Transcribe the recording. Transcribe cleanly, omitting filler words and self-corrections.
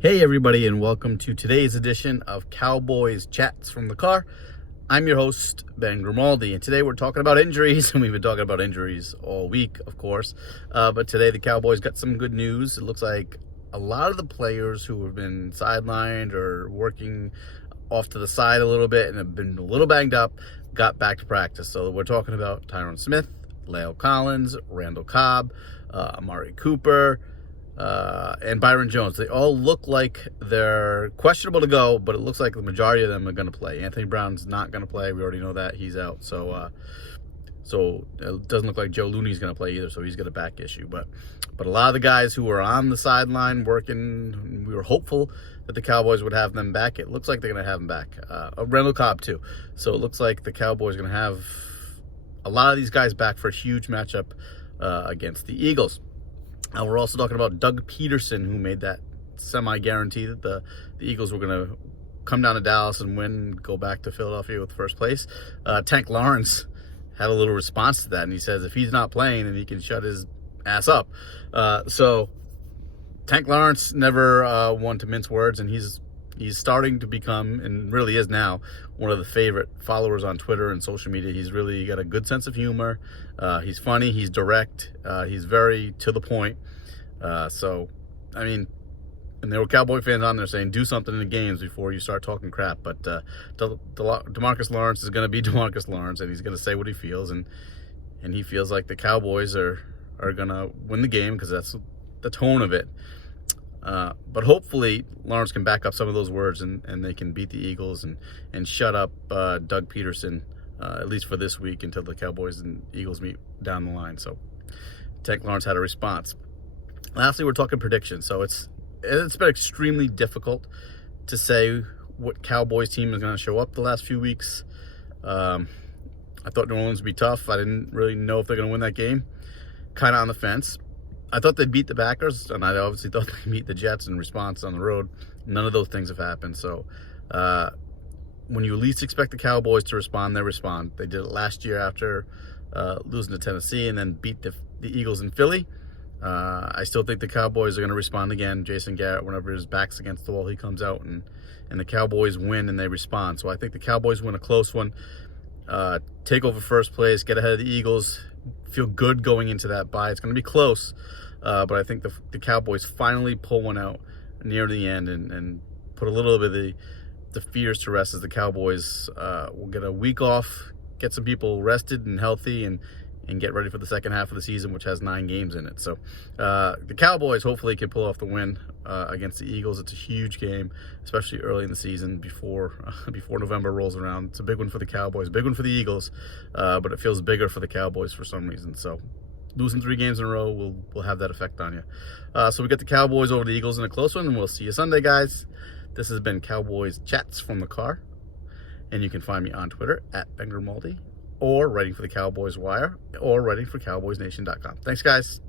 Hey everybody, and welcome to today's edition of Cowboys Chats from the Car. I'm your host, Ben Grimaldi, and today we're talking about injuries, and we've been talking about injuries all week, of course. But today the Cowboys got some good news. It looks like a lot of the players who have been sidelined or working off to the side a little bit and have been a little banged up got back to practice. So we're talking about Tyron Smith, La'el Collins, Randall Cobb, Amari Cooper, and Byron Jones. They all look like they're questionable to go, but it looks like the majority of them are going to play. Anthony Brown's not going to play. We already know that. He's out. So it doesn't look like Joe Looney's going to play either, so he's got a back issue. But a lot of the guys who were on the sideline working, we were hopeful that the Cowboys would have them back. It looks like they're going to have them back. Randall Cobb, too. So it looks like the Cowboys are going to have a lot of these guys back for a huge matchup against the Eagles. We're also talking about Doug Peterson, who made that semi-guarantee that the Eagles were going to come down to Dallas and win, go back to Philadelphia with first place. Tank Lawrence had a little response to that, and he says if he's not playing, then he can shut his ass up. So Tank Lawrence never one to mince words, and he's starting to become, and really is now, one of the favorite followers on Twitter and social media. He's really got a good sense of humor. He's funny. He's direct. He's very to the point. So, I mean, and there were Cowboy fans on there saying, do something in the games before you start talking crap. But DeMarcus Lawrence is going to be DeMarcus Lawrence, and he's going to say what he feels. And he feels like the Cowboys are going to win the game because that's the tone of it. But hopefully Lawrence can back up some of those words and they can beat the Eagles and shut up Doug Peterson, at least for this week until the Cowboys and Eagles meet down the line. So Tank Lawrence had a response. Lastly, we're talking predictions. So it's been extremely difficult to say what Cowboys team is going to show up the last few weeks. I thought New Orleans would be tough. I didn't really know if they're going to win that game. Kind of on the fence. I thought they'd beat the Packers, and I obviously thought they'd beat the Jets in response on the road. None of those things have happened. So when you least expect the Cowboys to respond, they respond. They did it last year after losing to Tennessee and then beat the Eagles in Philly. I still think the Cowboys are going to respond again. Jason Garrett, whenever his back's against the wall, he comes out, and the Cowboys win and they respond. So I think the Cowboys win a close one, take over first place, get ahead of the Eagles, feel good going into that bye. It's going to be close, but I think the Cowboys finally pull one out near the end and put a little bit of the fears to rest, as the Cowboys will get a week off, get some people rested and healthy, and get ready for the second half of the season, which has 9 games in it. So the Cowboys hopefully can pull off the win against the Eagles. It's a huge game, especially early in the season before November rolls around. It's a big one for the Cowboys, big one for the Eagles, but it feels bigger for the Cowboys for some reason. So losing 3 games in a row will have that effect on you. So we got the Cowboys over the Eagles in a close one, and we'll see you Sunday, guys. This has been Cowboys Chats from the Car, and you can find me on Twitter at Ben Grimaldi, or writing for the Cowboys Wire, or writing for CowboysNation.com. Thanks, guys.